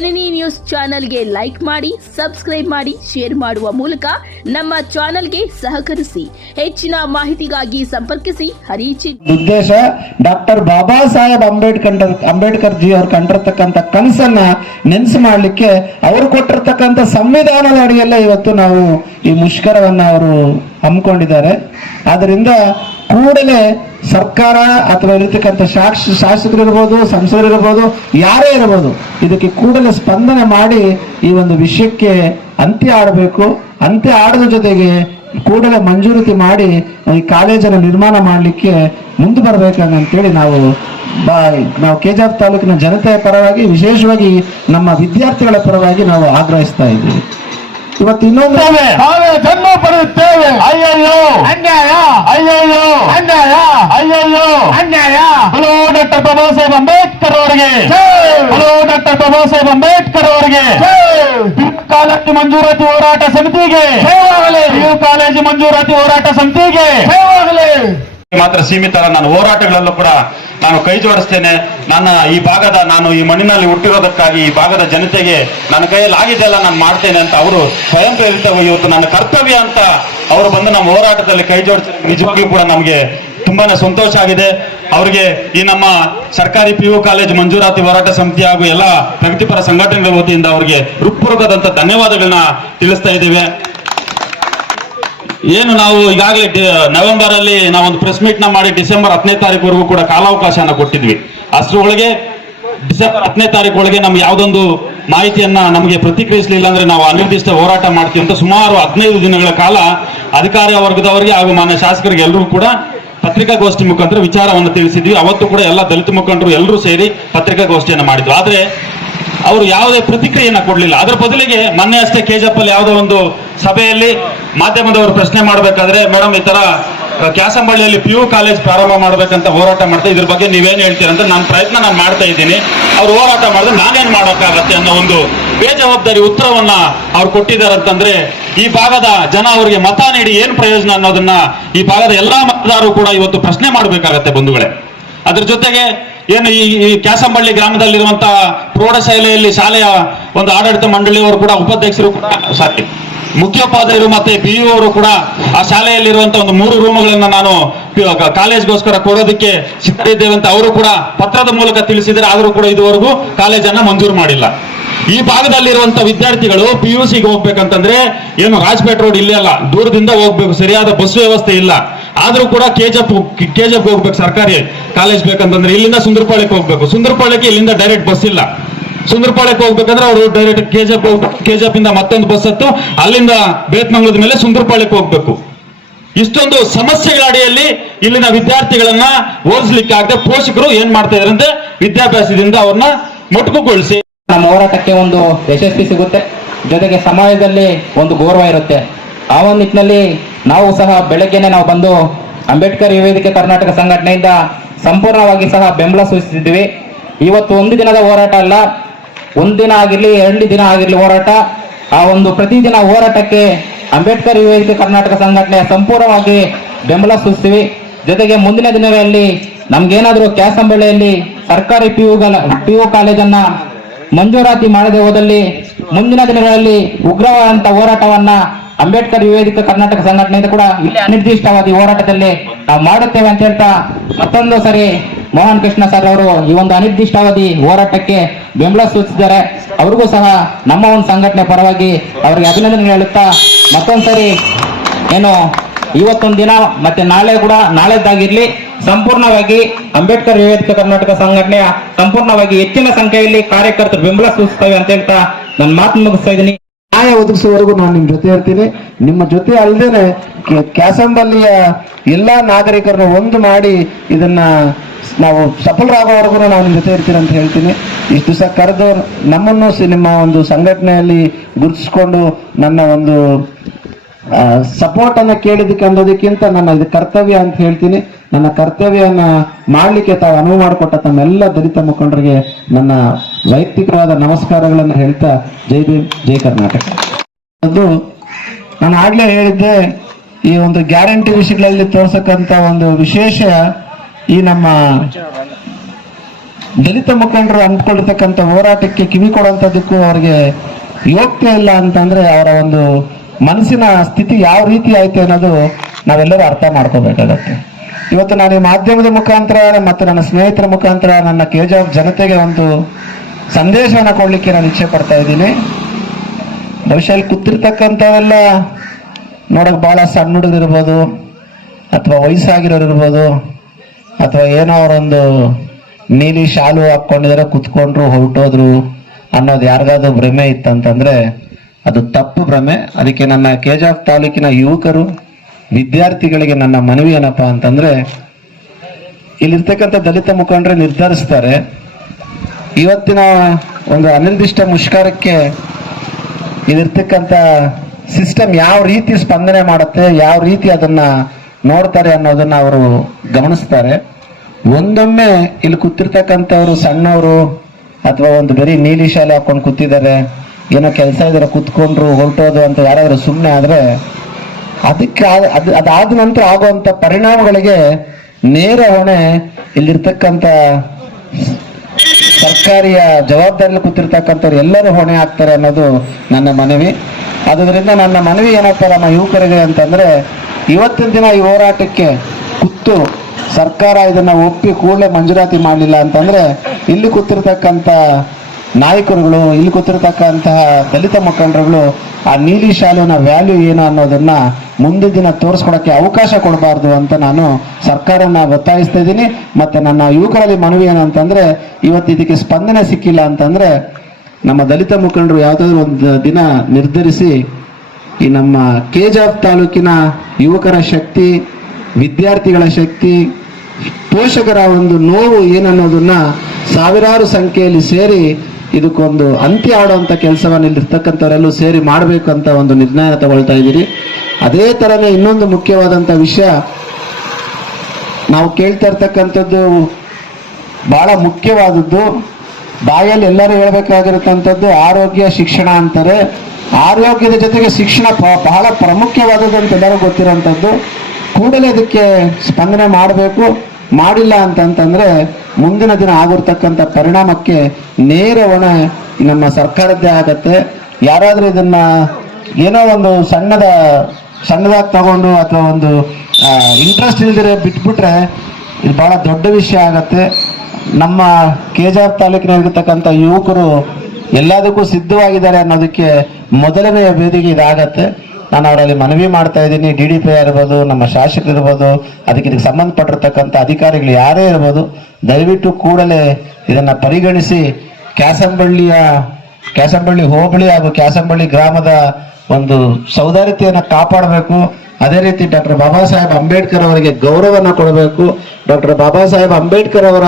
ಜನನಿ news ಚಾನೆಲ್ಗೆ like ಮಾಡಿ, subscribe ಮಾಡಿ, ಶೇರ್ ಮಾಡುವ ಮೂಲಕ ನಮ್ಮ ಚಾನೆಲ್ಗೆ ಸಹಕರಿಸಿ, ಹೆಚ್ಚಿನ ಮಾಹಿತಿಗಾಗಿ ಸಂಪರ್ಕಿಸಿ ಹರಿಚಿ ಉದ್ದೇಶ, ಡಾಕ್ಟರ್ ಬಾಬಾ ಸಾಹೇಬ್ ಅಂಬೇಡ್ಕರ್ ಅಂಬೇಡ್ಕರ್ ಜಿ ಅವ್ರು ಕಂಡಿರ್ತಕ್ಕಂಥ ಕನಸನ್ನ ನೆನ್ಸು ಮಾಡಲಿಕ್ಕೆ ಅವರು ಕೊಟ್ಟಿರತಕ್ಕಂತ ಸಂವಿಧಾನದ ಅಡಿಯಲ್ಲೇ ಇವತ್ತು ನಾವು ಈ ಮುಷ್ಕರವನ್ನ ಅವರು ಹಮ್ಮಿಕೊಂಡಿದ್ದಾರೆ. ಆದ್ರಿಂದ ಕೂಡಲೇ ಸರ್ಕಾರ ಅಥವಾ ಇರತಕ್ಕಂಥ ಶಾಸ ಶಾಸಕರು ಇರ್ಬೋದು ಸಂಸದರು ಇರ್ಬೋದು ಯಾರೇ ಇರ್ಬೋದು, ಇದಕ್ಕೆ ಕೂಡಲೇ ಸ್ಪಂದನೆ ಮಾಡಿ ಈ ಒಂದು ವಿಷಯಕ್ಕೆ ಅಂತ್ಯ ಆಡಬೇಕು. ಅಂತ್ಯ ಆಡೋದ್ರ ಜೊತೆಗೆ ಕೂಡಲೇ ಮಂಜೂರತಿ ಮಾಡಿ ಈ ಕಾಲೇಜನ್ನು ನಿರ್ಮಾಣ ಮಾಡಲಿಕ್ಕೆ ಮುಂದೆ ಬರಬೇಕಂತೇಳಿ ನಾವು ಬಾ, ನಾವು ಕೆಜಾಫ್ ತಾಲೂಕಿನ ಜನತೆಯ ಪರವಾಗಿ ವಿಶೇಷವಾಗಿ ನಮ್ಮ ವಿದ್ಯಾರ್ಥಿಗಳ ಪರವಾಗಿ ನಾವು ಆಗ್ರಹಿಸ್ತಾ ಇದ್ದೀವಿ. ಇವತ್ತು ಇನ್ನೊಂದು ನಾವೇ ಜನ್ಮ ಪಡೆಯುತ್ತೇವೆ. ಅಯ್ಯಯ್ಯೋ. ಅನ್ಯಾಯ. ಅಯ್ಯಯ್ಯೋ. ಅನ್ಯಾಯ. ಅಯ್ಯಯ್ಯೋ. ಅನ್ಯಾಯ. ಹಲೋ ಡಾಕ್ಟರ್ ಬಾಬಾ ಸಾಹೇಬ್ ಅಂಬೇಡ್ಕರ್ ಅವರಿಗೆ. ಹಲೋ ಡಾಕ್ಟರ್ ಬಾಬಾ ಸಾಹೇಬ್ ಅಂಬೇಡ್ಕರ್ ಅವರಿಗೆ. ಕಾಲೇಜು ಮಂಜೂರಾತಿ ಹೋರಾಟ ಸಮಿತಿಗೆ. PU ಕಾಲೇಜು ಮಂಜೂರಾತಿ ಹೋರಾಟ ಸಮಿತಿಗೆ. ಮಾತ್ರ ಸೀಮಿತ ನಾನು ಹೋರಾಟಗಳಲ್ಲೂ ಕೂಡ ನಾನು ಕೈ ಜೋಡಿಸ್ತೇನೆ. ನನ್ನ ಈ ಭಾಗದ ನಾನು ಈ ಮಣ್ಣಿನಲ್ಲಿ ಹುಟ್ಟಿರೋದಕ್ಕಾಗಿ ಈ ಭಾಗದ ಜನತೆಗೆ ನನ್ನ ಕೈಯಲ್ಲಿ ಆಗಿದ್ದೆಲ್ಲ ನಾನು ಮಾಡ್ತೇನೆ ಅಂತ ಅವರು ಸ್ವಯಂ ಪ್ರೇರಿತವಾಗಿ ಇವತ್ತು ನನ್ನ ಕರ್ತವ್ಯ ಅಂತ ಅವರು ಬಂದು ನಮ್ಮ ಹೋರಾಟದಲ್ಲಿ ಕೈ ಜೋಡಿಸ ನಿಜವಾಗಿಯೂ ಕೂಡ ನಮಗೆ ತುಂಬಾನೇ ಸಂತೋಷ ಆಗಿದೆ. ಅವರಿಗೆ ಈ ನಮ್ಮ ಸರ್ಕಾರಿ ಪಿ ಯು ಕಾಲೇಜ್ ಮಂಜೂರಾತಿ ಹೋರಾಟ ಸಮಿತಿ ಹಾಗೂ ಎಲ್ಲ ಪ್ರಗತಿಪರ ಸಂಘಟನೆಗಳ ವತಿಯಿಂದ ಅವರಿಗೆ ಹೃತ್ಪೂರ್ವಕದಂತ ಧನ್ಯವಾದಗಳನ್ನ ತಿಳಿಸ್ತಾ ಇದ್ದೇವೆ. ಏನು ನಾವು ಈಗಾಗಲೇ ನವೆಂಬರ್ ಅಲ್ಲಿ ನಾವೊಂದು ಪ್ರೆಸ್ ಮೀಟ್ನ ಮಾಡಿ ಡಿಸೆಂಬರ್ ಹತ್ತನೇ ತಾರೀಕುವರೆಗೂ ಕೂಡ ಕಾಲಾವಕಾಶನ ಕೊಟ್ಟಿದ್ವಿ. ಅಷ್ಟರೊಳಗೆ ಡಿಸೆಂಬರ್ ಹತ್ತನೇ ತಾರೀಕು ಒಳಗೆ ನಮ್ಗೆ ಯಾವ್ದೊಂದು ಮಾಹಿತಿಯನ್ನ ನಮಗೆ ಪ್ರತಿಕ್ರಿಯಿಸಲಿಲ್ಲ ಅಂದ್ರೆ ನಾವು ಅನಿರ್ದಿಷ್ಟ ಹೋರಾಟ ಮಾಡ್ತೀವಿ ಅಂತ ಸುಮಾರು ಹದಿನೈದು ದಿನಗಳ ಕಾಲ ಅಧಿಕಾರಿ ವರ್ಗದವರಿಗೆ ಹಾಗೂ ಮಾನ್ಯ ಶಾಸಕರಿಗೆ ಎಲ್ಲರೂ ಕೂಡ ಪತ್ರಿಕಾಗೋಷ್ಠಿ ಮುಖಾಂತರ ವಿಚಾರವನ್ನು ತಿಳಿಸಿದ್ವಿ. ಅವತ್ತು ಕೂಡ ಎಲ್ಲ ದಲಿತ ಮುಖಂಡರು ಎಲ್ಲರೂ ಸೇರಿ ಪತ್ರಿಕಾಗೋಷ್ಠಿಯನ್ನು ಮಾಡಿದ್ವಿ. ಆದ್ರೆ ಅವರು ಯಾವುದೇ ಪ್ರತಿಕ್ರಿಯೆಯನ್ನು ಕೊಡಲಿಲ್ಲ. ಅದರ ಬದಲಿಗೆ ಮೊನ್ನೆ ಅಷ್ಟೇ ಕೆಜಪ್ಪಲ್ಲಿ ಯಾವುದೋ ಒಂದು ಸಭೆಯಲ್ಲಿ ಮಾಧ್ಯಮದವರು ಪ್ರಶ್ನೆ ಮಾಡಬೇಕಾದ್ರೆ, ಮೇಡಮ್, ಈ ತರ ಕ್ಯಾಸಂಬಳ್ಳಿಯಲ್ಲಿ ಪಿ ಯು ಕಾಲೇಜ್ ಪ್ರಾರಂಭ ಮಾಡಬೇಕಂತ ಹೋರಾಟ ಮಾಡ್ತಾ ಇದ್ರ ಬಗ್ಗೆ ನೀವೇನು ಹೇಳ್ತೀರಾ ಅಂತ ನಾನು ಪ್ರಯತ್ನ ನಾನು ಮಾಡ್ತಾ ಇದ್ದೀನಿ. ಅವ್ರು ಹೋರಾಟ ಮಾಡಿದ್ರೆ ನಾನೇನು ಮಾಡೋಕ್ಕಾಗತ್ತೆ ಅನ್ನೋ ಒಂದು ಬೇಜವಾಬ್ದಾರಿ ಉತ್ತರವನ್ನ ಅವ್ರು ಕೊಟ್ಟಿದ್ದಾರೆ ಅಂತಂದ್ರೆ, ಈ ಭಾಗದ ಜನ ಅವರಿಗೆ ಮತ ನೀಡಿ ಏನು ಪ್ರಯೋಜನ ಅನ್ನೋದನ್ನ ಈ ಭಾಗದ ಎಲ್ಲಾ ಮತದಾರರು ಕೂಡ ಇವತ್ತು ಪ್ರಶ್ನೆ ಮಾಡಬೇಕಾಗತ್ತೆ ಬಂಧುಗಳೇ. ಅದ್ರ ಜೊತೆಗೆ ಏನು ಈ ಈ ಕ್ಯಾಸಂಬಳ್ಳಿ ಗ್ರಾಮದಲ್ಲಿರುವಂತಹ ಪ್ರೌಢಶಾಲೆಯಲ್ಲಿ ಶಾಲೆಯ ಒಂದು ಆಡಳಿತ ಮಂಡಳಿಯವರು ಕೂಡ ಉಪಾಧ್ಯಕ್ಷರು ಕೂಡ ಸಾರಿ, ಮುಖ್ಯೋಪಾಧ್ಯಾಯರು ಮತ್ತೆ ಪಿ ಯು ಅವರು ಕೂಡ ಆ ಶಾಲೆಯಲ್ಲಿರುವಂತಹ ಒಂದು ಮೂರು ರೂಮ್ಗಳನ್ನ ನಾನು ಕಾಲೇಜ್ಗೋಸ್ಕರ ಕೊಡೋದಕ್ಕೆ ಸಿದ್ಧರಿದ್ದೇವೆ ಅಂತ ಅವರು ಕೂಡ ಪತ್ರದ ಮೂಲಕ ತಿಳಿಸಿದರೆ ಆದರೂ ಕೂಡ ಇದುವರೆಗೂ ಕಾಲೇಜನ್ನ ಮಂಜೂರು ಮಾಡಿಲ್ಲ. ಈ ಭಾಗದಲ್ಲಿರುವಂತ ವಿದ್ಯಾರ್ಥಿಗಳು ಪಿ ಯು ಸಿಗೆ ಹೋಗ್ಬೇಕಂತಂದ್ರೆ ಏನು ರಾಜ್ಪೇಟ್ ರೋಡ್ ಇಲ್ಲೇ ಅಲ್ಲ, ದೂರದಿಂದ ಹೋಗ್ಬೇಕು, ಸರಿಯಾದ ಬಸ್ ವ್ಯವಸ್ಥೆ ಇಲ್ಲ. ಆದ್ರೂ ಕೂಡ ಕೆಜಪ್ ಕೆಜಪ್ ಹೋಗ್ಬೇಕು ಸರ್ಕಾರಿ ಕಾಲೇಜ್ ಬೇಕಂತಂದ್ರೆ ಇಲ್ಲಿಂದ ಸುಂದರಪಾಳ್ಯಕ್ಕೆ ಹೋಗ್ಬೇಕು. ಸುಂದರಪಾಳ್ಯಕ್ಕೆ ಇಲ್ಲಿಂದ ಡೈರೆಕ್ಟ್ ಬಸ್ ಇಲ್ಲ. ಸುಂದರಪಾಳ್ಯಕ್ಕೆ ಹೋಗ್ಬೇಕಂದ್ರೆ ಅವರು ಡೈರೆಕ್ಟ್ ಕೆಜಪ್ ಕೆಜಪ್ ಇಂದ ಮತ್ತೊಂದು ಬಸ್ ಹತ್ತು, ಅಲ್ಲಿಂದ ಬೇತ್ಮಂಗ್ಳದ ಮೇಲೆ ಸುಂದರಪಾಳ್ಯಕ್ಕೆ ಹೋಗ್ಬೇಕು. ಇಷ್ಟೊಂದು ಸಮಸ್ಯೆಗಳ ಅಡಿಯಲ್ಲಿ ಇಲ್ಲಿನ ವಿದ್ಯಾರ್ಥಿಗಳನ್ನ ಓದಿಸ್ಲಿಕ್ಕೆ ಆಗದೆ ಪೋಷಕರು ಏನ್ ಮಾಡ್ತಾ ಇದ್ರಂತೆ ವಿದ್ಯಾಭ್ಯಾಸದಿಂದ ಅವ್ರನ್ನ ಮೊಟಕುಗೊಳಿಸಿ. ನಮ್ಮ ಹೋರಾಟಕ್ಕೆ ಒಂದು ಯಶಸ್ವಿ ಸಿಗುತ್ತೆ. ಜೊತೆಗೆ ಸಮಾಜದಲ್ಲಿ ಒಂದು ಗೌರವ ಇರುತ್ತೆ. ಆ ಒಂದು ನಿಟ್ಟಿನಲ್ಲಿ ನಾವು ಸಹ ಬೆಳಗ್ಗೆನೆ ನಾವು ಬಂದು ಅಂಬೇಡ್ಕರ್ ವೇದಿಕೆ ಕರ್ನಾಟಕ ಸಂಘಟನೆಯಿಂದ ಸಂಪೂರ್ಣವಾಗಿ ಸಹ ಬೆಂಬಲ ಸೂಚಿಸಿದ್ವಿ ಇವತ್ತು ಒಂದು ದಿನದ ಹೋರಾಟ ಅಲ್ಲ, ಒಂದು ದಿನ ಆಗಿರಲಿ, ಎರಡು ದಿನ ಆಗಿರಲಿ ಹೋರಾಟ. ಆ ಒಂದು ಪ್ರತಿದಿನ ಹೋರಾಟಕ್ಕೆ ಅಂಬೇಡ್ಕರ್ ವೇದಿಕೆ ಕರ್ನಾಟಕ ಸಂಘಟನೆ ಸಂಪೂರ್ಣವಾಗಿ ಬೆಂಬಲ ಸೂಚಿಸ್ತೀವಿ ಜೊತೆಗೆ ಮುಂದಿನ ದಿನಗಳಲ್ಲಿ ನಮ್ಗೇನಾದ್ರೂ ಕ್ಯಾಸಂಬಳ್ಳಿಯಲ್ಲಿ ಸರ್ಕಾರಿ ಪಿ ಯು ಪಿ ಯು ಕಾಲೇಜನ್ನ ಮಂಜೂರಾತಿ ಮಾಡದೆ ಹೋದಲ್ಲಿ ಮುಂದಿನ ದಿನಗಳಲ್ಲಿ ಉಗ್ರವಾದಂತ ಹೋರಾಟವನ್ನ ಅಂಬೇಡ್ಕರ್ ವಿವೇದಿಕ ವೇದಿಕೆ ಕರ್ನಾಟಕ ಸಂಘಟನೆಯಿಂದ ಕೂಡ ಇಲ್ಲಿ ಅನಿರ್ದಿಷ್ಟವಾದಿ ಹೋರಾಟದಲ್ಲಿ ನಾವು ಮಾಡುತ್ತೇವೆ ಅಂತ ಹೇಳ್ತಾ ಮತ್ತೊಂದು ಸರಿ ಮೋಹನ್ ಕೃಷ್ಣ ಸರ್ ಅವರು ಈ ಒಂದು ಅನಿರ್ದಿಷ್ಟಾವಧಿ ಹೋರಾಟಕ್ಕೆ ಬೆಂಬಲ ಸೂಚಿಸಿದ್ದಾರೆ. ಅವ್ರಿಗೂ ಸಹ ನಮ್ಮ ಒಂದು ಸಂಘಟನೆ ಪರವಾಗಿ ಅವರಿಗೆ ಅಭಿನಂದನೆ ಹೇಳುತ್ತಾ ಮತ್ತೊಂದು ಸರಿ ಏನು ಇವತ್ತೊಂದು ದಿನ ಮತ್ತೆ ನಾಳೆ ಕೂಡ ನಾಳೆದ್ದಾಗಿರ್ಲಿ ಸಂಪೂರ್ಣವಾಗಿ ಅಂಬೇಡ್ಕರ್ ಯುವ ಕರ್ನಾಟಕ ಸಂಘಟನೆಯ ಸಂಪೂರ್ಣವಾಗಿ ಹೆಚ್ಚಿನ ಸಂಖ್ಯೆಯಲ್ಲಿ ಕಾರ್ಯಕರ್ತರು ಬೆಂಬಲ ಸೂಚಿಸ್ತವೆ ಅಂತ ಹೇಳ್ತಾ ನನ್ನ ಮಾತು ಮುಗಿಸ್ತಾ ಇದ್ದೀನಿ. ನ್ಯಾಯ ಒದಗಿಸುವವರೆಗೂ ನಾನು ನಿಮ್ ಜೊತೆ ಇರ್ತೀನಿ. ನಿಮ್ಮ ಜೊತೆ ಅಲ್ಲದೇನೆ ಕ್ಯಾಸಂಬಲ್ಲಿಯ ಎಲ್ಲಾ ನಾಗರಿಕರನ್ನು ಒಂದು ಮಾಡಿ ಇದನ್ನ ನಾವು ಸಫಲರಾಗೋವರೆಗೂ ನಾವು ನಿಮ್ಮ ಜೊತೆ ಇರ್ತೀನಿ ಅಂತ ಹೇಳ್ತೀನಿ. ಇಷ್ಟು ದಿವಸ ಕರೆದು ನಮ್ಮನ್ನು ನಿಮ್ಮ ಒಂದು ಸಂಘಟನೆಯಲ್ಲಿ ಗುರುತಿಸ್ಕೊಂಡು ನನ್ನ ಒಂದು ಸಪೋರ್ಟ್ ಅನ್ನ ಕೇಳಿದಕ್ಕೆ ಅನ್ನೋದಕ್ಕಿಂತ ನನ್ನ ಇದು ಕರ್ತವ್ಯ ಅಂತ ಹೇಳ್ತೀನಿ. ನನ್ನ ಕರ್ತವ್ಯವನ್ನ ಮಾಡ್ಲಿಕ್ಕೆ ತಾವು ಅನುವು ಮಾಡಿಕೊಟ್ಟ ತಮ್ಮೆಲ್ಲ ದಲಿತ ಮುಖಂಡರಿಗೆ ನನ್ನ ವೈಯಕ್ತಿಕವಾದ ನಮಸ್ಕಾರಗಳನ್ನು ಹೇಳ್ತಾ ಜೈ ಭೀಮ್, ಜೈ ಕರ್ನಾಟಕ. ಅದು ನಾನು ಆಗ್ಲೇ ಹೇಳಿದ್ದೆ, ಈ ಒಂದು ಗ್ಯಾರಂಟಿ ವಿಷಯಗಳಲ್ಲಿ ತೋರ್ಸಕ್ಕಂತ ಒಂದು ವಿಶೇಷ ಈ ನಮ್ಮ ದಲಿತ ಮುಖಂಡರು ಅಂದ್ಕೊಂಡಿರ್ತಕ್ಕಂಥ ಹೋರಾಟಕ್ಕೆ ಕಿವಿ ಕೊಡುವಂಥದ್ದಕ್ಕೂ ಅವರಿಗೆ ಯೋಗ್ಯ ಇಲ್ಲ ಅಂತಂದ್ರೆ ಅವರ ಒಂದು ಮನಸ್ಸಿನ ಸ್ಥಿತಿ ಯಾವ ರೀತಿ ಆಯ್ತು ಅನ್ನೋದು ನಾವೆಲ್ಲರೂ ಅರ್ಥ ಮಾಡ್ಕೋಬೇಕಾಗತ್ತೆ. ಇವತ್ತು ನಾನು ಈ ಮಾಧ್ಯಮದ ಮುಖಾಂತರ ಮತ್ತು ನನ್ನ ಸ್ನೇಹಿತರ ಮುಖಾಂತರ ನನ್ನ ಕೆಜಾಫ್ ಜನತೆಗೆ ಒಂದು ಸಂದೇಶವನ್ನು ಕೊಡ್ಲಿಕ್ಕೆ ನಾನು ಇಚ್ಛೆ ಪಡ್ತಾ ಇದ್ದೀನಿ. ಬಹುಶಃ ಇಲ್ಲಿ ಕೂತಿರ್ತಕ್ಕಂಥವೆಲ್ಲ ನೋಡಕ್ ಬಹಳ ಸಣ್ಣ ಹುಡುಗರಿರ್ಬೋದು ಅಥವಾ ವಯಸ್ಸಾಗಿರೋರು ಇರ್ಬೋದು, ಅಥವಾ ಏನೋ ಅವರೊಂದು ನೀಲಿ ಶಾಲು ಹಾಕೊಂಡಿದಾರೆ ಕುತ್ಕೊಂಡ್ರು, ಹೊರಟೋದ್ರು ಅನ್ನೋದು ಯಾರಿಗಾದ್ರೂ ಭ್ರಮೆ ಇತ್ತಂತಂದ್ರೆ ಅದು ತಪ್ಪು ಭ್ರಮೆ. ಅದಕ್ಕೆ ನನ್ನ ಕೆಜಾಫ್ ತಾಲೂಕಿನ ಯುವಕರು, ವಿದ್ಯಾರ್ಥಿಗಳಿಗೆ ನನ್ನ ಮನವಿ ಏನಪ್ಪ ಅಂತಂದ್ರೆ, ಇಲ್ಲಿರ್ತಕ್ಕಂಥ ದಲಿತ ಮುಖಂಡರು ನಿರ್ಧರಿಸ್ತಾರೆ. ಇವತ್ತಿನ ಒಂದು ಅನಿರ್ದಿಷ್ಟ ಮುಷ್ಕರಕ್ಕೆ ಇಲ್ಲಿರ್ತಕ್ಕಂಥ ಸಿಸ್ಟಮ್ ಯಾವ ರೀತಿ ಸ್ಪಂದನೆ ಮಾಡುತ್ತೆ, ಯಾವ ರೀತಿ ಅದನ್ನ ನೋಡ್ತಾರೆ ಅನ್ನೋದನ್ನ ಅವರು ಗಮನಿಸ್ತಾರೆ. ಒಂದೊಮ್ಮೆ ಇಲ್ಲಿ ಕೂತಿರ್ತಕ್ಕಂಥವ್ರು ಸಣ್ಣವರು ಅಥವಾ ಒಂದು ಬರೀ ನೀಲಿ ಶಾಲೆ ಹಾಕೊಂಡು ಕೂತಿದ್ದಾರೆ ಏನೋ ಕೆಲಸ ಇದ್ರೆ ಕುತ್ಕೊಂಡ್ರು ಹೊರಟೋದು ಅಂತ ಯಾರಾದರೂ ಸುಮ್ಮನೆ ಆದ್ರೆ ಅದಕ್ಕೆ ಅದು ಅದಾದ ನಂತರ ಆಗುವಂಥ ಪರಿಣಾಮಗಳಿಗೆ ನೇರ ಹೊಣೆ ಇಲ್ಲಿರ್ತಕ್ಕಂಥ ಸರ್ಕಾರಿಯ ಜವಾಬ್ದಾರಿಯಲ್ಲಿ ಕೂತಿರ್ತಕ್ಕಂಥವ್ರು ಎಲ್ಲರೂ ಹೊಣೆ ಆಗ್ತಾರೆ ಅನ್ನೋದು ನನ್ನ ಮನವಿ. ಅದರಿಂದ ನನ್ನ ಮನವಿ ಏನಪ್ಪ ನಮ್ಮ ಯುವಕರಿಗೆ ಅಂತಂದ್ರೆ, ಇವತ್ತಿನ ದಿನ ಈ ಹೋರಾಟಕ್ಕೆ ಕುತ್ತು ಸರ್ಕಾರ ಇದನ್ನ ಒಪ್ಪಿ ಕೂಡಲೇ ಮಂಜೂರಾತಿ ಮಾಡಲಿಲ್ಲ ಅಂತಂದ್ರೆ, ಇಲ್ಲಿ ಕೂತಿರ್ತಕ್ಕಂಥ ನಾಯಕರುಗಳು, ಇಲ್ಲಿ ಕೂತಿರ್ತಕ್ಕಂತಹ ದಲಿತ ಮುಖಂಡರುಗಳು, ಆ ನೀಲಿ ಶಾಲೆನ ವ್ಯಾಲ್ಯೂ ಏನು ಅನ್ನೋದನ್ನ ಮುಂದಿನ ದಿನ ತೋರಿಸ್ಕೊಡಕ್ಕೆ ಅವಕಾಶ ಕೊಡಬಾರ್ದು ಅಂತ ನಾನು ಸರ್ಕಾರನ ಒತ್ತಾಯಿಸ್ತಾ ಇದ್ದೀನಿ. ಮತ್ತೆ ನನ್ನ ಯುವಕರಲ್ಲಿ ಮನವಿ ಏನಂತಂದ್ರೆ ಇವತ್ತು ಇದಕ್ಕೆ ಸ್ಪಂದನೆ ಸಿಕ್ಕಿಲ್ಲ ಅಂತಂದ್ರೆ, ನಮ್ಮ ದಲಿತ ಮುಖಂಡರು ಯಾವುದಾದ್ರೂ ಒಂದು ದಿನ ನಿರ್ಧರಿಸಿ ಈ ನಮ್ಮ ಕೆಜಾಫ್ ತಾಲೂಕಿನ ಯುವಕರ ಶಕ್ತಿ, ವಿದ್ಯಾರ್ಥಿಗಳ ಶಕ್ತಿ, ಪೋಷಕರ ಒಂದು ನೋವು ಏನನ್ನೋದನ್ನ ಸಾವಿರಾರು ಸಂಖ್ಯೆಯಲ್ಲಿ ಸೇರಿ ಇದಕ್ಕೊಂದು ಅಂತ್ಯ ಆಡುವಂಥ ಕೆಲಸವನ್ನು ಇಲ್ಲಿರ್ತಕ್ಕಂಥವರೆಲ್ಲೂ ಸೇರಿ ಮಾಡಬೇಕು ಅಂತ ಒಂದು ನಿರ್ಣಯ ತಗೊಳ್ತಾ ಇದ್ದೀರಿ. ಅದೇ ಥರನೇ ಇನ್ನೊಂದು ಮುಖ್ಯವಾದಂಥ ವಿಷಯ, ನಾವು ಕೇಳ್ತಾ ಇರ್ತಕ್ಕಂಥದ್ದು ಬಹಳ ಮುಖ್ಯವಾದದ್ದು. ಬಾಯಲ್ಲಿ ಎಲ್ಲರೂ ಹೇಳ್ಬೇಕಾಗಿರತಕ್ಕಂಥದ್ದು ಆರೋಗ್ಯ, ಶಿಕ್ಷಣ ಅಂತಾರೆ. ಆರೋಗ್ಯದ ಜೊತೆಗೆ ಶಿಕ್ಷಣ ಬಹಳ ಪ್ರಾಮುಖ್ಯವಾದದ್ದು ಅಂತ ಎಲ್ಲರೂ ಗೊತ್ತಿರೋಂಥದ್ದು ಕೂಡಲೇ ಅದಕ್ಕೆ ಸ್ಪಂದನೆ ಮಾಡಬೇಕು. ಮಾಡಿಲ್ಲ ಅಂತಂತಂದ್ರೆ ಮುಂದಿನ ದಿನ ಆಗಿರ್ತಕ್ಕಂಥ ಪರಿಣಾಮಕ್ಕೆ ನೇರ ಹೊಣೆ ನಮ್ಮ ಸರ್ಕಾರದ್ದೇ ಆಗತ್ತೆ. ಯಾರಾದರೂ ಇದನ್ನ ಏನೋ ಒಂದು ಸಣ್ಣದ, ಸಣ್ಣದಾಗಿ ತಗೊಂಡು ಅಥವಾ ಒಂದು ಇಂಟ್ರೆಸ್ಟ್ ಇಲ್ದಿರೆ ಬಿಟ್ಬಿಟ್ರೆ ಇದು ಬಹಳ ದೊಡ್ಡ ವಿಷಯ ಆಗತ್ತೆ. ನಮ್ಮ ಕೆಜಾರ್ ತಾಲೂಕಿನಲ್ಲಿರ್ತಕ್ಕಂಥ ಯುವಕರು ಎಲ್ಲದಕ್ಕೂ ಸಿದ್ಧವಾಗಿದ್ದಾರೆ ಅನ್ನೋದಕ್ಕೆ ಮೊದಲನೆಯ ವೇದಿಕೆ ಇದಾಗತ್ತೆ. ನಾನು ಅವರಲ್ಲಿ ಮನವಿ ಮಾಡ್ತಾ ಇದ್ದೀನಿ. ಡಿ ಡಿ ಪಿ ಇರ್ಬೋದು ನಮ್ಮ ಶಾಸಕರು ಇರ್ಬೋದು, ಅದಕ್ಕೆ ಇದಕ್ಕೆ ಸಂಬಂಧಪಟ್ಟಿರ್ತಕ್ಕಂಥ ಅಧಿಕಾರಿಗಳು ಯಾರೇ ಇರ್ಬೋದು, ದಯವಿಟ್ಟು ಕೂಡಲೇ ಇದನ್ನು ಪರಿಗಣಿಸಿ ಕ್ಯಾಸಂಬಳ್ಳಿಯ, ಕ್ಯಾಸಂಬಳ್ಳಿ ಹೋಬಳಿ ಹಾಗೂ ಕ್ಯಾಸಂಬಳ್ಳಿ ಗ್ರಾಮದ ಒಂದು ಸೌದಾರ್ಯತೆಯನ್ನು ಕಾಪಾಡಬೇಕು. ಅದೇ ರೀತಿ ಡಾಕ್ಟರ್ ಬಾಬಾ ಸಾಹೇಬ್ ಅಂಬೇಡ್ಕರ್ ಅವರಿಗೆ ಗೌರವನ ಕೊಡಬೇಕು. ಡಾಕ್ಟರ್ ಬಾಬಾ ಸಾಹೇಬ್ ಅಂಬೇಡ್ಕರ್ ಅವರ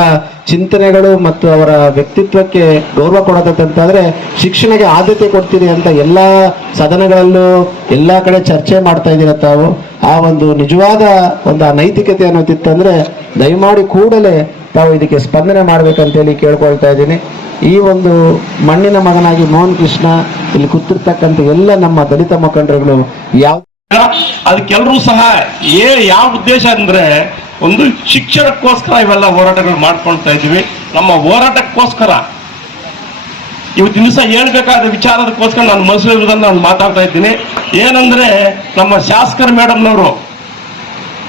ಚಿಂತನೆಗಳು ಮತ್ತು ಅವರ ವ್ಯಕ್ತಿತ್ವಕ್ಕೆ ಗೌರವ ಕೊಡೋದಂತಾದ್ರೆ ಶಿಕ್ಷಣಕ್ಕೆ ಆದ್ಯತೆ ಕೊಡ್ತೀರಿ ಅಂತ ಎಲ್ಲ ಸದನಗಳಲ್ಲೂ ಎಲ್ಲ ಕಡೆ ಚರ್ಚೆ ಮಾಡ್ತಾ ಇದ್ದೀರ ತಾವು. ಆ ಒಂದು ನಿಜವಾದ ಒಂದು ನೈತಿಕತೆ ಅನ್ನೋದಿತ್ತಂದ್ರೆ ದಯಮಾಡಿ ಕೂಡಲೇ ತಾವು ಇದಕ್ಕೆ ಸ್ಪಂದನೆ ಮಾಡ್ಬೇಕಂತೇಳಿ ಕೇಳ್ಕೊಳ್ತಾ ಇದ್ದೀನಿ. ಈ ಒಂದು ಮಣ್ಣಿನ ಮಗನಾಗಿ ಮೋಹನ್ ಕೃಷ್ಣ ಇಲ್ಲಿ ಕೂತಿರ್ತಕ್ಕಂಥ ಎಲ್ಲ ನಮ್ಮ ದಲಿತ ಮುಖಂಡರುಗಳು ಯಾವ ಅದಕ್ಕೆಲ್ಲರೂ ಸಹ ಏ ಯಾವ ಉದ್ದೇಶ ಅಂದ್ರೆ ಒಂದು ಶಿಕ್ಷಣಕ್ಕೋಸ್ಕರ ಇವೆಲ್ಲ ಹೋರಾಟಗಳು ಮಾಡ್ಕೊಳ್ತಾ ಇದ್ದೀವಿ. ನಮ್ಮ ಹೋರಾಟಕ್ಕೋಸ್ಕರ ಇವತ್ತಿನ ದಿವಸ ಹೇಳ್ಬೇಕಾದ ವಿಚಾರದಕ್ಕೋಸ್ಕರ ನಾನು ಮನಸ್ಸಿರೋದನ್ನ ನಾನು ಮಾತಾಡ್ತಾ ಇದ್ದೀನಿ. ಏನಂದ್ರೆ ನಮ್ಮ ಶಾಸಕರ ಮೇಡಮ್ನವರು,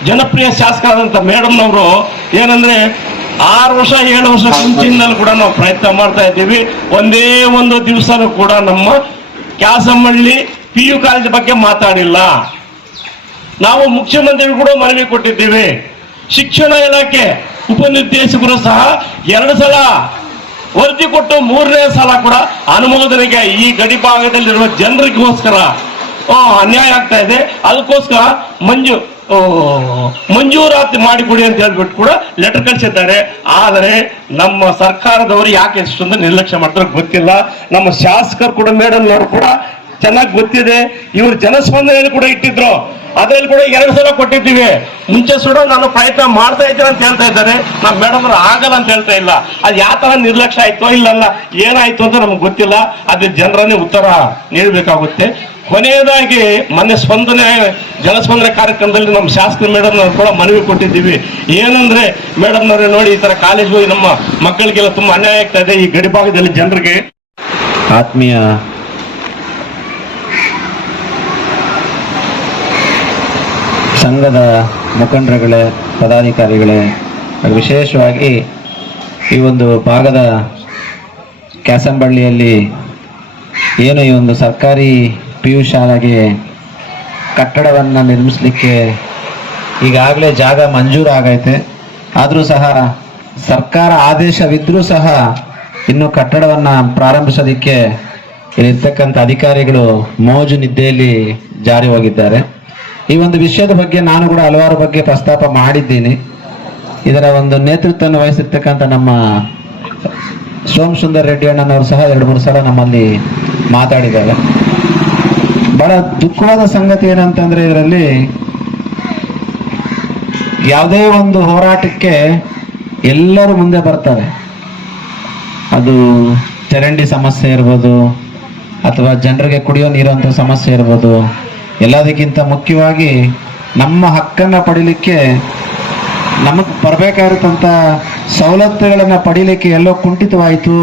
ಜನಪ್ರಿಯ ಶಾಸಕರಾದಂಥ ಮೇಡಮ್ನವರು ಏನಂದ್ರೆ ಆರು ವರ್ಷ, ಏಳು ವರ್ಷ ಮುಂಚಿನಲ್ಲಿ ಕೂಡ ನಾವು ಪ್ರಯತ್ನ ಮಾಡ್ತಾ ಇದ್ದೀವಿ. ಒಂದೇ ಒಂದು ದಿವಸನೂ ಕೂಡ ನಮ್ಮ ಕ್ಯಾಸಮ್ಮಳ್ಳಿ ಪಿ ಯು ಕಾಲೇಜ್ ಬಗ್ಗೆ ಮಾತಾಡಿಲ್ಲ. ನಾವು ಮುಖ್ಯಮಂತ್ರಿಗಳು ಕೂಡ ಮನವಿ ಕೊಟ್ಟಿದ್ದೀವಿ. ಶಿಕ್ಷಣ ಇಲಾಖೆ ಉಪನಿರ್ದೇಶಕರು ಸಹ ಎರಡು ಸಲ ವರದಿ ಕೊಟ್ಟು ಮೂರನೇ ಸಲ ಕೂಡ ಅನುಮೋದನೆಗೆ ಈ ಗಡಿ ಭಾಗದಲ್ಲಿರುವ ಜನರಿಗೋಸ್ಕರ ಅನ್ಯಾಯ ಆಗ್ತಾ ಇದೆ. ಅದಕ್ಕೋಸ್ಕರ ಮಂಜು ಮಂಜೂರಾತಿ ಮಾಡಿಕೊಡಿ ಅಂತ ಹೇಳ್ಬಿಟ್ಟು ಕೂಡ ಲೆಟರ್ ಕಳಿಸಿದ್ದಾರೆ. ಆದರೆ ನಮ್ಮ ಸರ್ಕಾರದವರು ಯಾಕೆ ಎಷ್ಟೊಂದು ನಿರ್ಲಕ್ಷ್ಯ ಮಾಡ್ತಾರೆ ಗೊತ್ತಿಲ್ಲ. ನಮ್ಮ ಶಾಸಕರು ಕೂಡ ಮೇಡಮ್ ಕೂಡ ಚೆನ್ನಾಗಿ ಗೊತ್ತಿದೆ. ಇವರು ಜನಸ್ಪಂದನೆಯಲ್ಲಿ ಕೂಡ ಇಟ್ಟಿದ್ರು. ಅದರಲ್ಲಿ ಕೂಡ ಎರಡು ಸಲ ಕೊಟ್ಟಿದ್ದೀವಿ. ಮುಂಚೆ ಸುಡ ನಾನು ಪ್ರಯತ್ನ ಮಾಡ್ತಾ ಇದ್ದೇನೆ ಅಂತ ಹೇಳ್ತಾ ಇದ್ದಾರೆ. ನಮ್ಮ ಮೇಡಮ್ ಅವರು ಆಗಲ್ಲ ಅಂತ ಹೇಳ್ತಾ ಇಲ್ಲ. ಅದು ಯಾವ ತರ ನಿರ್ಲಕ್ಷ್ಯ ಆಯ್ತೋ ಇಲ್ಲಲ್ಲ, ಏನಾಯ್ತು ಅಂತ ನಮ್ಗೆ ಗೊತ್ತಿಲ್ಲ. ಅದ್ರ ಜನರನ್ನೇ ಉತ್ತರ ನೀಡಬೇಕಾಗುತ್ತೆ. ಕೊನೆಯದಾಗಿ ಮೊನ್ನೆ ಸ್ಪಂದನೆ ಜನಸ್ಪಂದನೆ ಕಾರ್ಯಕ್ರಮದಲ್ಲಿ ನಮ್ಮ ಶಾಸಕ ಮೇಡಮ್ ಕೂಡ ಮನವಿ ಕೊಟ್ಟಿದ್ದೀವಿ. ಏನಂದ್ರೆ ಮೇಡಮ್ ನೋಡಿ ಈ ತರ ಕಾಲೇಜ್ ಹೋಗಿ ನಮ್ಮ ಮಕ್ಕಳಿಗೆಲ್ಲ ತುಂಬಾ ಅನ್ಯಾಯ ಆಗ್ತಾ ಇದೆ ಈ ಗಡಿಭಾಗದಲ್ಲಿ ಜನರಿಗೆ. ಆತ್ಮೀಯ ಸಂಘದ ಮುಖಂಡರುಗಳೇ, ಪದಾಧಿಕಾರಿಗಳೇ, ವಿಶೇಷವಾಗಿ ಈ ಒಂದು ಭಾಗದ ಕ್ಯಾಸಂಬಳ್ಳಿಯಲ್ಲಿ ಏನು ಈ ಒಂದು ಸರ್ಕಾರಿ ಪಿ ಯು ಶಾಲೆಗೆ ಕಟ್ಟಡವನ್ನು ನಿರ್ಮಿಸಲಿಕ್ಕೆ ಈಗಾಗಲೇ ಜಾಗ ಮಂಜೂರಾಗೈತೆ ಆದರೂ ಸಹ ಸರ್ಕಾರ ಆದೇಶವಿದ್ದರೂ ಸಹ ಇನ್ನು ಕಟ್ಟಡವನ್ನು ಪ್ರಾರಂಭಿಸೋದಕ್ಕೆ ಇಲ್ಲಿರ್ತಕ್ಕಂಥ ಅಧಿಕಾರಿಗಳು ಮೋಜು ನಿದ್ದೆಯಲ್ಲಿ ಜಾರಿ ಹೋಗಿದ್ದಾರೆ. ಈ ಒಂದು ವಿಷಯದ ಬಗ್ಗೆ ನಾನು ಕೂಡ ಹಲವಾರು ಬಗ್ಗೆ ಪ್ರಸ್ತಾಪ ಮಾಡಿದ್ದೀನಿ. ಇದರ ಒಂದು ನೇತೃತ್ವವನ್ನು ವಹಿಸಿರ್ತಕ್ಕಂಥ ನಮ್ಮ ಸೋಮಸುಂದರ್ ರೆಡ್ಡಿ ಅಣ್ಣನವರು ಸಹ ಎರಡು ಮೂರು ಸಲ ನಮ್ಮಲ್ಲಿ ಮಾತಾಡಿದ್ದಾರೆ. ಬಹಳ ದುಃಖವಾದ ಸಂಗತಿ ಏನಂತಂದ್ರೆ ಇದರಲ್ಲಿ ಯಾವುದೇ ಒಂದು ಹೋರಾಟಕ್ಕೆ ಎಲ್ಲರೂ ಮುಂದೆ ಬರ್ತಾರೆ. ಅದು ಚರಂಡಿ ಸಮಸ್ಯೆ ಇರ್ಬೋದು, ಅಥವಾ ಜನರಿಗೆ ಕುಡಿಯೋ ನೀರಂತ ಸಮಸ್ಯೆ ಇರ್ಬೋದು ಎಲ್ಲದಕ್ಕಿಂತ ಮುಖ್ಯವಾಗಿ ನಮ್ಮ ಹಕ್ಕನ್ನು ಪಡಿಲಿಕ್ಕೆ ನಮಗೆ ಬರಬೇಕಾಗಿರ್ತಂಥ ಸವಲತ್ತುಗಳನ್ನು ಪಡೀಲಿಕ್ಕೆ ಎಲ್ಲೋ ಕುಂಠಿತವಾಯಿತು,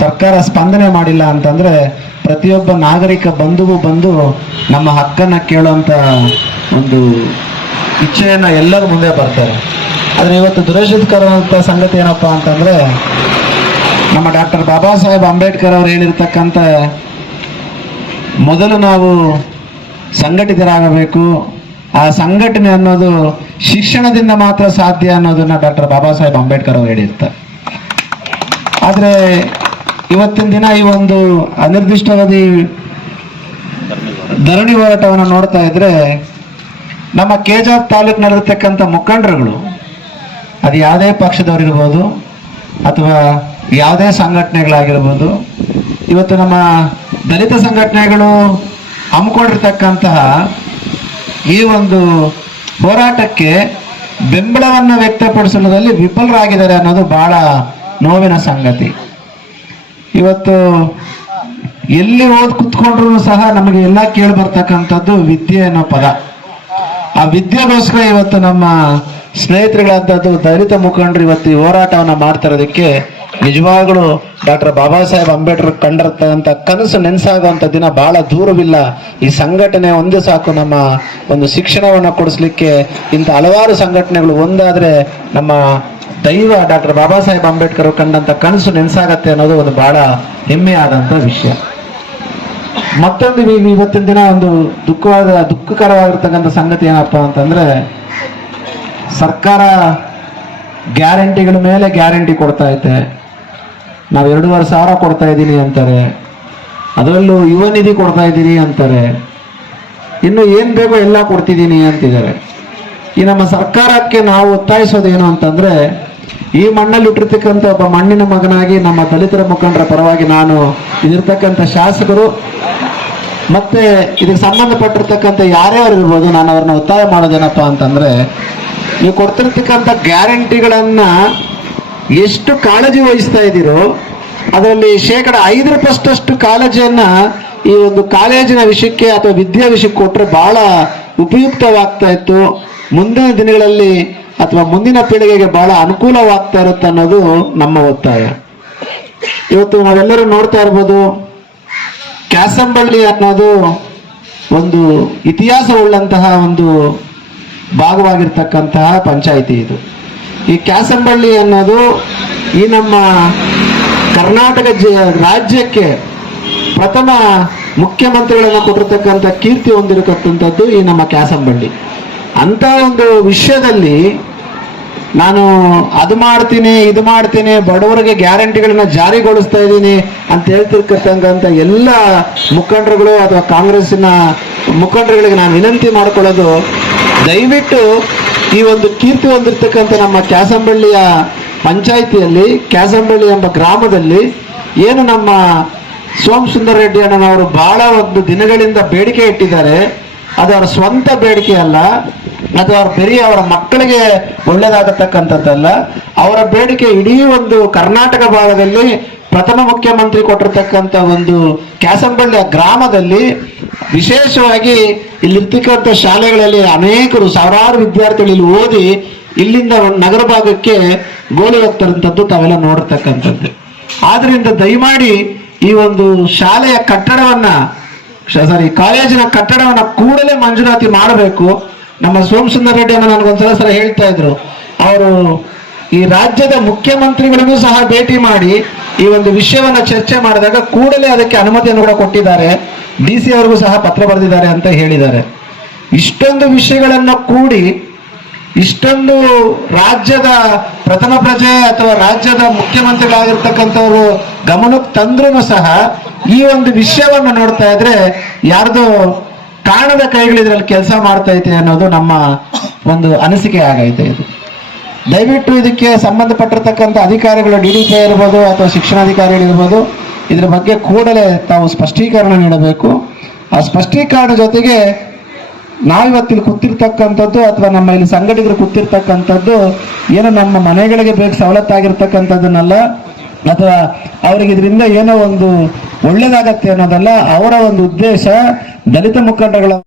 ಸರ್ಕಾರ ಸ್ಪಂದನೆ ಮಾಡಿಲ್ಲ ಅಂತಂದರೆ ಪ್ರತಿಯೊಬ್ಬ ನಾಗರಿಕ ಬಂಧುವು ಬಂದು ನಮ್ಮ ಹಕ್ಕನ್ನು ಕೇಳುವಂಥ ಒಂದು ಇಚ್ಛೆಯನ್ನು ಎಲ್ಲರೂ ಮುಂದೆ ಬರ್ತಾರೆ. ಆದರೆ ಇವತ್ತು ದುರದೃಷ್ಟಕರವಾದಂಥ ಸಂಗತಿ ಏನಪ್ಪ ಅಂತಂದರೆ ನಮ್ಮ ಡಾಕ್ಟರ್ ಬಾಬಾ ಸಾಹೇಬ್ ಅಂಬೇಡ್ಕರ್ ಅವರು ಹೇಳಿರ್ತಕ್ಕಂಥ ಮೊದಲು ನಾವು ಸಂಘಟಿತರಾಗಬೇಕು. ಆ ಸಂಘಟನೆ ಅನ್ನೋದು ಶಿಕ್ಷಣದಿಂದ ಮಾತ್ರ ಸಾಧ್ಯ ಅನ್ನೋದನ್ನ ಡಾಕ್ಟರ್ ಬಾಬಾ ಸಾಹೇಬ್ ಅಂಬೇಡ್ಕರ್ ಅವರು ಹೇಳಿರ್ತಾರೆ ಆದರೆ ಇವತ್ತಿನ ದಿನ ಈ ಒಂದು ಅನಿರ್ದಿಷ್ಟವಾದಿ ಧರಣಿ ಹೋರಾಟವನ್ನು ನೋಡ್ತಾ ಇದ್ರೆ ನಮ್ಮ ಕೆಜಾಫ್ ತಾಲೂಕು ನಡೆದಿರ್ತಕ್ಕಂಥ ಮುಖಂಡರುಗಳು, ಅದು ಯಾವುದೇ ಪಕ್ಷದವರಿರ್ಬೋದು ಅಥವಾ ಯಾವುದೇ ಸಂಘಟನೆಗಳಾಗಿರ್ಬೋದು, ಇವತ್ತು ನಮ್ಮ ದಲಿತ ಸಂಘಟನೆಗಳು ಹಮ್ಮಿಕೊಂಡಿರ್ತಕ್ಕಂತಹ ಈ ಒಂದು ಹೋರಾಟಕ್ಕೆ ಬೆಂಬಲವನ್ನು ವ್ಯಕ್ತಪಡಿಸುವುದರಲ್ಲಿ ವಿಫಲರಾಗಿದ್ದಾರೆ ಅನ್ನೋದು ಬಹಳ ನೋವಿನ ಸಂಗತಿ. ಇವತ್ತು ಎಲ್ಲಿ ಓದ್ ಕುತ್ಕೊಂಡ್ರು ಸಹ ನಮಗೆ ಎಲ್ಲ ಕೇಳಿ ಬರ್ತಕ್ಕಂಥದ್ದು ವಿದ್ಯೆ ಅನ್ನೋ ಪದ. ಆ ವಿದ್ಯೆಗೋಸ್ಕರ ಇವತ್ತು ನಮ್ಮ ಸ್ನೇಹಿತರುಗಳಾದದ್ದು ದಲಿತ ಮುಖಂಡರು ಇವತ್ತು ಈ ಹೋರಾಟವನ್ನ ಮಾಡ್ತಾ ಇರೋದಕ್ಕೆ ನಿಜವಾಗ್ಲೂ ಡಾಕ್ಟರ್ ಬಾಬಾ ಸಾಹೇಬ್ ಅಂಬೇಡ್ಕರ್ ಕಂಡಿರ್ತಕ್ಕಂಥ ಕನಸು ನೆನೆಸಾಗುವಂಥ ದಿನ ಬಹಳ ದೂರವಿಲ್ಲ. ಈ ಸಂಘಟನೆ ಒಂದು ಸಾಕು ನಮ್ಮ ಒಂದು ಶಿಕ್ಷಣವನ್ನ ಕೊಡಿಸ್ಲಿಕ್ಕೆ ಇಂಥ ಹಲವಾರು ಸಂಘಟನೆಗಳು ಒಂದಾದ್ರೆ ನಮ್ಮ ದೈವ ಡಾಕ್ಟರ್ ಬಾಬಾ ಸಾಹೇಬ್ ಅಂಬೇಡ್ಕರ್ ಕಂಡಂತ ಕನಸು ನೆನೆಸಾಗತ್ತೆ ಅನ್ನೋದು ಒಂದು ಬಹಳ ಹೆಮ್ಮೆಯಾದಂಥ ವಿಷಯ. ಮತ್ತೊಂದು ಇವತ್ತಿನ ದಿನ ಒಂದು ದುಃಖವಾದ, ದುಃಖಕರವಾಗಿರ್ತಕ್ಕಂಥ ಸಂಗತಿ ಏನಪ್ಪ ಅಂತಂದ್ರೆ, ಸರ್ಕಾರ ಗ್ಯಾರಂಟಿಗಳ ಮೇಲೆ ಗ್ಯಾರಂಟಿ ಕೊಡ್ತಾ ಐತೆ ನಾವು ಎರಡೂವರೆ ಸಾವಿರ ಕೊಡ್ತಾ ಇದ್ದೀನಿ ಅಂತಾರೆ. ಅದರಲ್ಲೂ ಯುವ ನಿಧಿ ಕೊಡ್ತಾ ಇದ್ದೀನಿ ಅಂತಾರೆ. ಇನ್ನು ಏನು ಬೇಕೋ ಎಲ್ಲ ಕೊಡ್ತಿದ್ದೀನಿ ಅಂತಿದ್ದಾರೆ. ಈ ನಮ್ಮ ಸರ್ಕಾರಕ್ಕೆ ನಾವು ಒತ್ತಾಯಿಸೋದೇನು ಅಂತಂದರೆ, ಈ ಮಣ್ಣಲ್ಲಿ ಇಟ್ಟಿರ್ತಕ್ಕಂಥ ಒಬ್ಬ ಮಣ್ಣಿನ ಮಗನಾಗಿ ನಮ್ಮ ದಲಿತರ ಮುಖಂಡರ ಪರವಾಗಿ ನಾನು ಇದಿರ್ತಕ್ಕಂಥ ಶಾಸಕರು, ಮತ್ತೆ ಇದಕ್ಕೆ ಸಂಬಂಧಪಟ್ಟಿರ್ತಕ್ಕಂಥ ಯಾರೇ ಅವ್ರು ಇರ್ಬೋದು ನಾನು ಅವ್ರನ್ನ ಒತ್ತಾಯ ಮಾಡೋದೇನಪ್ಪ ಅಂತಂದರೆ, ನೀವು ಕೊಡ್ತಿರ್ತಕ್ಕಂಥ ಗ್ಯಾರಂಟಿಗಳನ್ನ ಎಷ್ಟು ಕಾಳಜಿ ವಹಿಸ್ತಾ ಇದ್ದೀರೋ, ಅದರಲ್ಲಿ ಶೇಕಡ ಐದರ ಪಷ್ಟಷ್ಟು ಕಾಳಜಿಯನ್ನ ಈ ಒಂದು ಕಾಲೇಜಿನ ವಿಷಯಕ್ಕೆ ಅಥವಾ ವಿದ್ಯಾ ವಿಷಯಕ್ಕೆ ಕೊಟ್ಟರೆ ಬಹಳ ಉಪಯುಕ್ತವಾಗ್ತಾ ಇತ್ತು. ಮುಂದಿನ ದಿನಗಳಲ್ಲಿ ಅಥವಾ ಮುಂದಿನ ಪೀಳಿಗೆಗೆ ಬಹಳ ಅನುಕೂಲವಾಗ್ತಾ ಇರುತ್ತೆ ಅನ್ನೋದು ನಮ್ಮ ಒತ್ತಾಯ. ಇವತ್ತು ನಾವೆಲ್ಲರೂ ನೋಡ್ತಾ ಇರ್ಬೋದು, ಕ್ಯಾಸಂಬಳ್ಳಿ ಅನ್ನೋದು ಒಂದು ಇತಿಹಾಸ ಉಳ್ಳಂತಹ ಒಂದು ಭಾಗವಾಗಿರ್ತಕ್ಕಂತಹ ಪಂಚಾಯಿತಿ ಇದು. ಈ ಕ್ಯಾಸಂಬಳ್ಳಿ ಅನ್ನೋದು ಈ ನಮ್ಮ ಕರ್ನಾಟಕ ರಾಜ್ಯಕ್ಕೆ ಪ್ರಥಮ ಮುಖ್ಯಮಂತ್ರಿಗಳನ್ನ ಕೊಟ್ಟಿರ್ತಕ್ಕಂಥ ಕೀರ್ತಿ ಹೊಂದಿರತಕ್ಕಂಥದ್ದು ಈ ನಮ್ಮ ಕ್ಯಾಸಂಬಳ್ಳಿ. ಅಂತ ಒಂದು ವಿಷಯದಲ್ಲಿ ನಾನು ಅದು ಮಾಡ್ತೀನಿ, ಇದು ಮಾಡ್ತೀನಿ, ಬಡವರಿಗೆ ಗ್ಯಾರಂಟಿಗಳನ್ನ ಜಾರಿಗೊಳಿಸ್ತಾ ಇದ್ದೀನಿ ಅಂತ ಹೇಳ್ತಿರ್ತಕ್ಕಂಥ ಎಲ್ಲ ಮುಖಂಡರುಗಳು ಅಥವಾ ಕಾಂಗ್ರೆಸ್ಸಿನ ಮುಖಂಡರುಗಳಿಗೆ ನಾನು ವಿನಂತಿ ಮಾಡ್ಕೊಳ್ಳೋದು ದಯವಿಟ್ಟು ಈ ಒಂದು ಕೀರ್ತಿ ಹೊಂದಿರ್ತಕ್ಕಂಥ ನಮ್ಮ ಕ್ಯಾಸಂಬಳ್ಳಿಯ ಪಂಚಾಯಿತಿಯಲ್ಲಿ, ಕ್ಯಾಸಂಬಳ್ಳಿ ಎಂಬ ಗ್ರಾಮದಲ್ಲಿ ಏನು ನಮ್ಮ ಸೋಮ್ ಸುಂದರ್ ರೆಡ್ಡಿ ಅಣ್ಣನವರು ಬಹಳ ಒಂದು ದಿನಗಳಿಂದ ಬೇಡಿಕೆ ಇಟ್ಟಿದ್ದಾರೆ. ಅದು ಅವರ ಸ್ವಂತ ಬೇಡಿಕೆ ಅಲ್ಲ, ಅದು ಅವ್ರ ಬರೀ ಅವರ ಮಕ್ಕಳಿಗೆ ಒಳ್ಳೇದಾಗತಕ್ಕಂಥದ್ದಲ್ಲ. ಅವರ ಬೇಡಿಕೆ ಇಡೀ ಒಂದು ಕರ್ನಾಟಕ ಭಾಗದಲ್ಲಿ ಪ್ರಥಮ ಮುಖ್ಯಮಂತ್ರಿ ಕೊಟ್ಟಿರ್ತಕ್ಕಂಥ ಒಂದು ಕ್ಯಾಸಂಬಳ್ಳಿಯ ಗ್ರಾಮದಲ್ಲಿ ವಿಶೇಷವಾಗಿ ಇಲ್ಲಿರ್ತಕ್ಕಂಥ ಶಾಲೆಗಳಲ್ಲಿ ಅನೇಕರು ಸಾವಿರಾರು ವಿದ್ಯಾರ್ಥಿಗಳು ಇಲ್ಲಿ ಓದಿ ಇಲ್ಲಿಂದ ಒಂದು ನಗರ ಭಾಗಕ್ಕೆ ಗೋಲಿ ಹೋಗ್ತಾರಂಥದ್ದು ತಾವೆಲ್ಲ ನೋಡಿರ್ತಕ್ಕಂಥದ್ದು. ಆದ್ರಿಂದ ದಯಮಾಡಿ ಈ ಒಂದು ಶಾಲೆಯ ಕಟ್ಟಡವನ್ನ ಸಾರಿ ಕಾಲೇಜಿನ ಕಟ್ಟಡವನ್ನ ಕೂಡಲೇ ಮಂಜೂರಾತಿ ಮಾಡಬೇಕು. ನಮ್ಮ ಸೋಮಸುಂದರ್ ರೆಡ್ಡಿ ಅನ್ನ ನನಗೊಂದ್ಸಲ ಸಲ ಹೇಳ್ತಾ ಇದ್ರು. ಅವರು ಈ ರಾಜ್ಯದ ಮುಖ್ಯಮಂತ್ರಿಗಳಿಗೂ ಸಹ ಭೇಟಿ ಮಾಡಿ ಈ ಒಂದು ವಿಷಯವನ್ನ ಚರ್ಚೆ ಮಾಡಿದಾಗ ಕೂಡಲೇ ಅದಕ್ಕೆ ಅನುಮತಿಯನ್ನು ಕೂಡ ಕೊಟ್ಟಿದ್ದಾರೆ. ಡಿ ಸಿ ಅವರಿಗೂ ಸಹ ಪತ್ರ ಬರೆದಿದ್ದಾರೆ ಅಂತ ಹೇಳಿದ್ದಾರೆ. ಇಷ್ಟೊಂದು ವಿಷಯಗಳನ್ನ ಕೂಡಿ ಇಷ್ಟೊಂದು ರಾಜ್ಯದ ಪ್ರಥಮ ಪ್ರಜೆ ಅಥವಾ ರಾಜ್ಯದ ಮುಖ್ಯಮಂತ್ರಿಗಳಾಗಿರ್ತಕ್ಕಂಥವ್ರು ಗಮನಕ್ಕೆ ತಂದ್ರೂ ಸಹ ಈ ಒಂದು ವಿಷಯವನ್ನು ನೋಡ್ತಾ ಇದ್ರೆ ಯಾರ್ದು ಕಾಣದ ಕೈಗಳಿದ್ರಲ್ಲಿ ಕೆಲಸ ಮಾಡ್ತಾ ಅನ್ನೋದು ನಮ್ಮ ಒಂದು ಅನಿಸಿಕೆ ಆಗೈತೆ ದಯವಿಟ್ಟು ಇದಕ್ಕೆ ಸಂಬಂಧಪಟ್ಟಿರ್ತಕ್ಕಂಥ ಅಧಿಕಾರಿಗಳು ಡಿ ಡಿ ಪಿ ಇರ್ಬೋದು ಅಥವಾ ಶಿಕ್ಷಣಾಧಿಕಾರಿಗಳಿರ್ಬೋದು ಇದರ ಬಗ್ಗೆ ಕೂಡಲೇ ತಾವು ಸ್ಪಷ್ಟೀಕರಣ ನೀಡಬೇಕು. ಆ ಸ್ಪಷ್ಟೀಕರಣ ಜೊತೆಗೆ ನಾವಿವತ್ತಿಲ್ಲಿ ಕೂತಿರ್ತಕ್ಕಂಥದ್ದು ಅಥವಾ ನಮ್ಮ ಇಲ್ಲಿ ಸಂಘಟಕರು ಕೂತಿರ್ತಕ್ಕಂಥದ್ದು ಏನು ನಮ್ಮ ಮನೆಗಳಿಗೆ ಬೇಕು ಸವಲತ್ತಾಗಿರ್ತಕ್ಕಂಥದ್ದನ್ನಲ್ಲ, ಅಥವಾ ಅವರಿಗೆ ಇದರಿಂದ ಏನೋ ಒಂದು ಒಳ್ಳೇದಾಗತ್ತೆ ಅನ್ನೋದಲ್ಲ, ಅವರ ಒಂದು ಉದ್ದೇಶ ದಲಿತ ಮುಖಂಡಗಳ